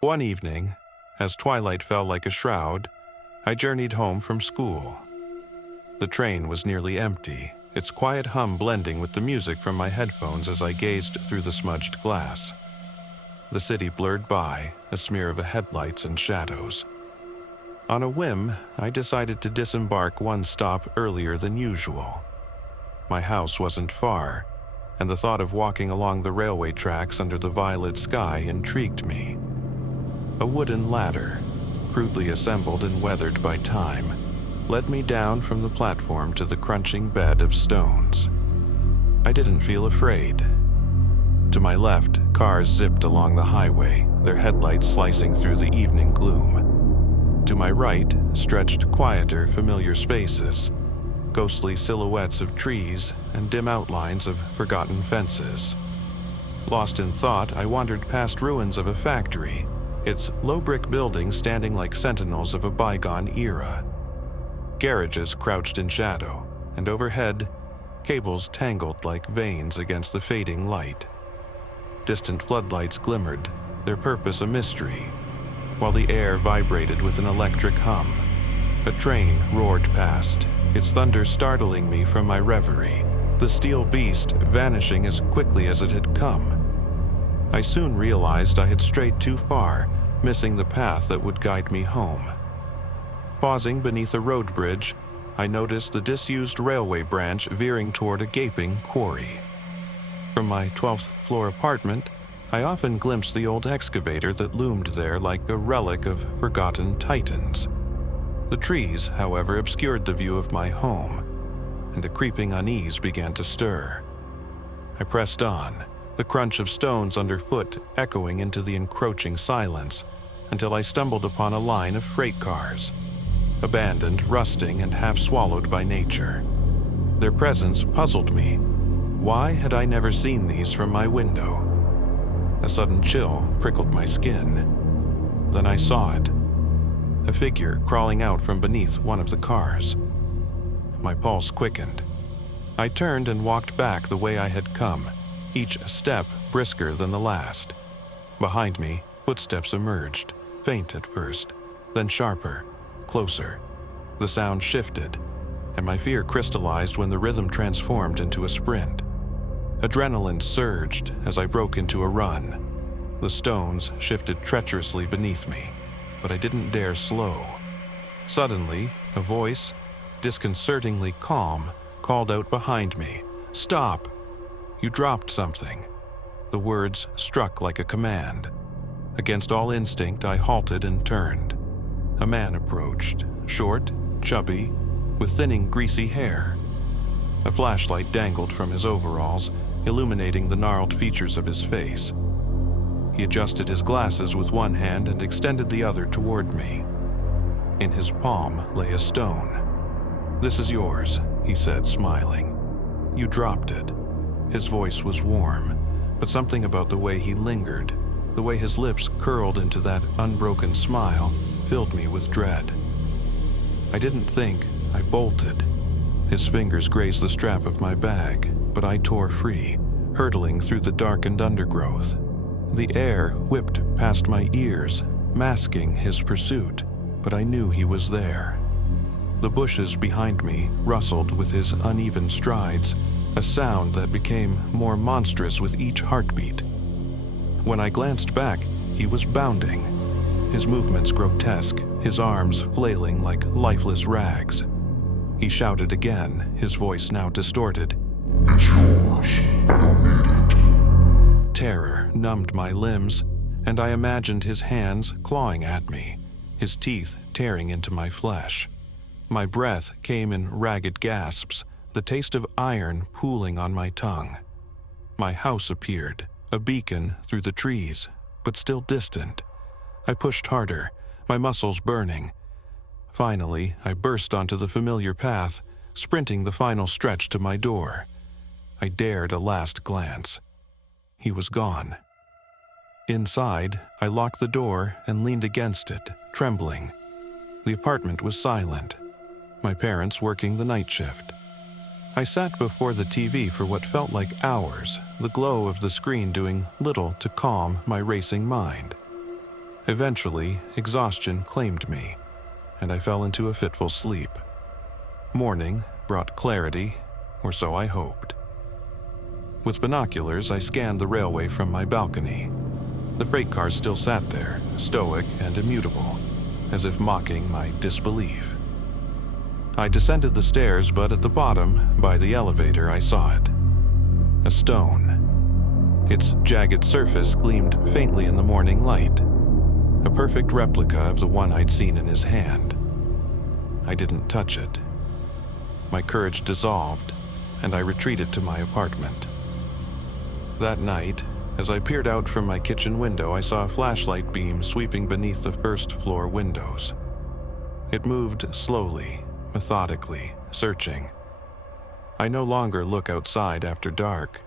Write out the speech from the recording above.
One evening, as twilight fell like a shroud, I journeyed home from school. The train was nearly empty, its quiet hum blending with the music from my headphones as I gazed through the smudged glass. The city blurred by, a smear of headlights and shadows. On a whim, I decided to disembark one stop earlier than usual. My house wasn't far, and the thought of walking along the railway tracks under the violet sky intrigued me. A wooden ladder, crudely assembled and weathered by time, led me down from the platform to the crunching bed of stones. I didn't feel afraid. To my left, cars zipped along the highway, their headlights slicing through the evening gloom. To my right stretched quieter, familiar spaces, ghostly silhouettes of trees and dim outlines of forgotten fences. Lost in thought, I wandered past ruins of a factory, its low-brick buildings standing like sentinels of a bygone era. Garages crouched in shadow, and overhead, cables tangled like veins against the fading light. Distant floodlights glimmered, their purpose a mystery, while the air vibrated with an electric hum. A train roared past, its thunder startling me from my reverie, the steel beast vanishing as quickly as it had come. I soon realized I had strayed too far, missing the path that would guide me home. Pausing beneath a road bridge, I noticed the disused railway branch veering toward a gaping quarry. From my 12th floor apartment, I often glimpsed the old excavator that loomed there like a relic of forgotten titans. The trees, however, obscured the view of my home, and a creeping unease began to stir. I pressed on, the crunch of stones underfoot echoing into the encroaching silence, until I stumbled upon a line of freight cars, abandoned, rusting, and half swallowed by nature. Their presence puzzled me. Why had I never seen these from my window? A sudden chill prickled my skin. Then I saw it. A figure crawling out from beneath one of the cars. My pulse quickened. I turned and walked back the way I had come, each step brisker than the last. Behind me, footsteps emerged, faint at first, then sharper, closer. The sound shifted, and my fear crystallized when the rhythm transformed into a sprint. Adrenaline surged as I broke into a run. The stones shifted treacherously beneath me, but I didn't dare slow. Suddenly, a voice, disconcertingly calm, called out behind me, "Stop! You dropped something." The words struck like a command. Against all instinct, I halted and turned. A man approached, short, chubby, with thinning, greasy hair. A flashlight dangled from his overalls, illuminating the gnarled features of his face. He adjusted his glasses with one hand and extended the other toward me. In his palm lay a stone. "This is yours," he said, smiling. "You dropped it." His voice was warm, but something about the way he lingered, the way his lips curled into that unbroken smile, filled me with dread. I didn't think, I bolted. His fingers grazed the strap of my bag, but I tore free, hurtling through the darkened undergrowth. The air whipped past my ears, masking his pursuit, but I knew he was there. The bushes behind me rustled with his uneven strides, a sound that became more monstrous with each heartbeat. When I glanced back, he was bounding, his movements grotesque, his arms flailing like lifeless rags. He shouted again, his voice now distorted. "It's yours. I don't need it." Terror numbed my limbs, and I imagined his hands clawing at me, his teeth tearing into my flesh. My breath came in ragged gasps, the taste of iron pooling on my tongue. My house appeared, a beacon through the trees, but still distant. I pushed harder, my muscles burning. Finally, I burst onto the familiar path, sprinting the final stretch to my door. I dared a last glance. He was gone. Inside, I locked the door and leaned against it, trembling. The apartment was silent, my parents working the night shift. I sat before the TV for what felt like hours, the glow of the screen doing little to calm my racing mind. Eventually, exhaustion claimed me, and I fell into a fitful sleep. Morning brought clarity, or so I hoped. With binoculars, I scanned the railway from my balcony. The freight car still sat there, stoic and immutable, as if mocking my disbelief. I descended the stairs, but at the bottom, by the elevator, I saw it. A stone. Its jagged surface gleamed faintly in the morning light, a perfect replica of the one I'd seen in his hand. I didn't touch it. My courage dissolved, and I retreated to my apartment. That night, as I peered out from my kitchen window, I saw a flashlight beam sweeping beneath the first-floor windows. It moved slowly, methodically, searching. I no longer look outside after dark,